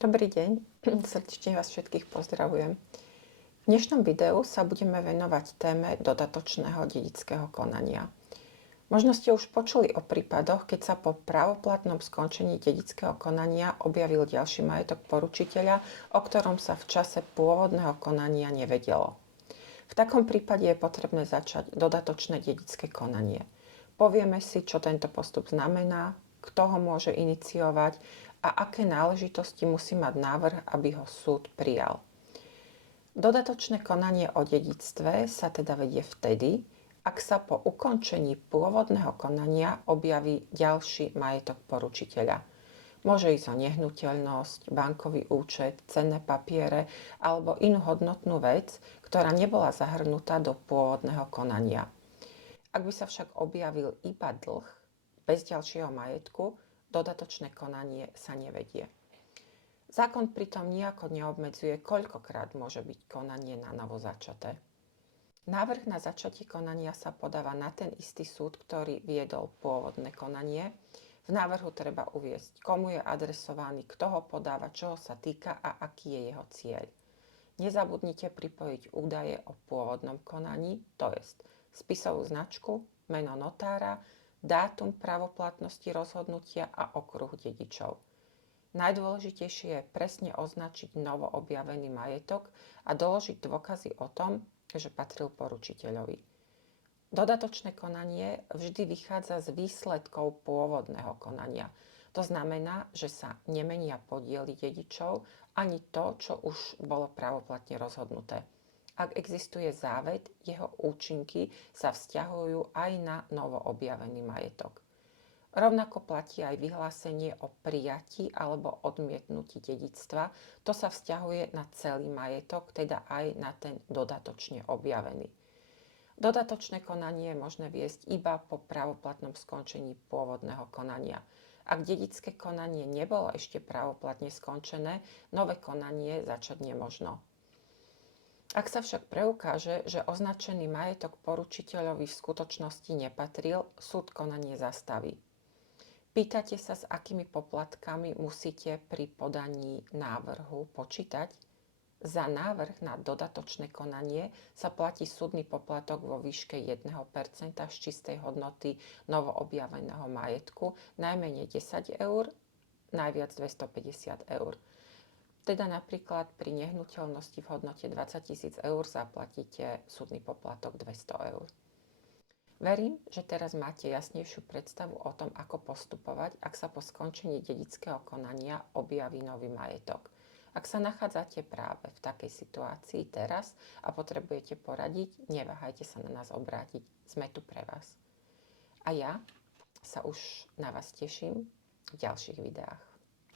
Dobrý deň, srdečne vás všetkých pozdravujem. V dnešnom videu sa budeme venovať téme dodatočného dedického konania. Možno ste už počuli o prípadoch, keď sa po právoplatnom skončení dedického konania objavil ďalší majetok poručiteľa, o ktorom sa v čase pôvodného konania nevedelo. V takom prípade je potrebné začať dodatočné dedické konanie. Povieme si, čo tento postup znamená, kto ho môže iniciovať a aké náležitosti musí mať návrh, aby ho súd prijal. Dodatočné konanie o dedičstve sa teda vedie vtedy, ak sa po ukončení pôvodného konania objaví ďalší majetok poručiteľa. Môže ísť o nehnuteľnosť, bankový účet, cenné papiere alebo inú hodnotnú vec, ktorá nebola zahrnutá do pôvodného konania. Ak by sa však objavil iba dlh bez ďalšieho majetku, dodatočné konanie sa nevedie. Zákon pritom nijako neobmedzuje, koľkokrát môže byť konanie na novo začaté. Návrh na začatie konania sa podáva na ten istý súd, ktorý viedol pôvodné konanie. V návrhu treba uviesť, komu je adresovaný, kto ho podáva, čoho sa týka a aký je jeho cieľ. Nezabudnite pripojiť údaje o pôvodnom konaní, to jest spisovú značku, meno notára, dátum právoplatnosti rozhodnutia a okruh dedičov. Najdôležitejšie je presne označiť novo objavený majetok a doložiť dôkazy o tom, že patril poručiteľovi. Dodatočné konanie vždy vychádza z výsledkov pôvodného konania. To znamená, že sa nemenia podiely dedičov ani to, čo už bolo právoplatne rozhodnuté. Ak existuje závet, jeho účinky sa vzťahujú aj na novo objavený majetok. Rovnako platí aj vyhlásenie o prijatí alebo odmietnutí dedičstva. To sa vzťahuje na celý majetok, teda aj na ten dodatočne objavený. Dodatočné konanie je možné viesť iba po právoplatnom skončení pôvodného konania. Ak dedické konanie nebolo ešte právoplatne skončené, nové konanie začať nemožno. Ak sa však preukáže, že označený majetok poručiteľovi v skutočnosti nepatril, súd konanie zastaví. Pýtate sa, s akými poplatkami musíte pri podaní návrhu počítať? Za návrh na dodatočné konanie sa platí súdny poplatok vo výške 1% z čistej hodnoty novoobjaveného majetku, najmenej 10 eur, najviac 250 eur. Teda napríklad pri nehnuteľnosti v hodnote 20 000 eur zaplatíte súdny poplatok 200 eur. Verím, že teraz máte jasnejšiu predstavu o tom, ako postupovať, ak sa po skončení dedického konania objaví nový majetok. Ak sa nachádzate práve v takej situácii teraz a potrebujete poradiť, neváhajte sa na nás obrátiť. Sme tu pre vás. A ja sa už na vás teším v ďalších videách.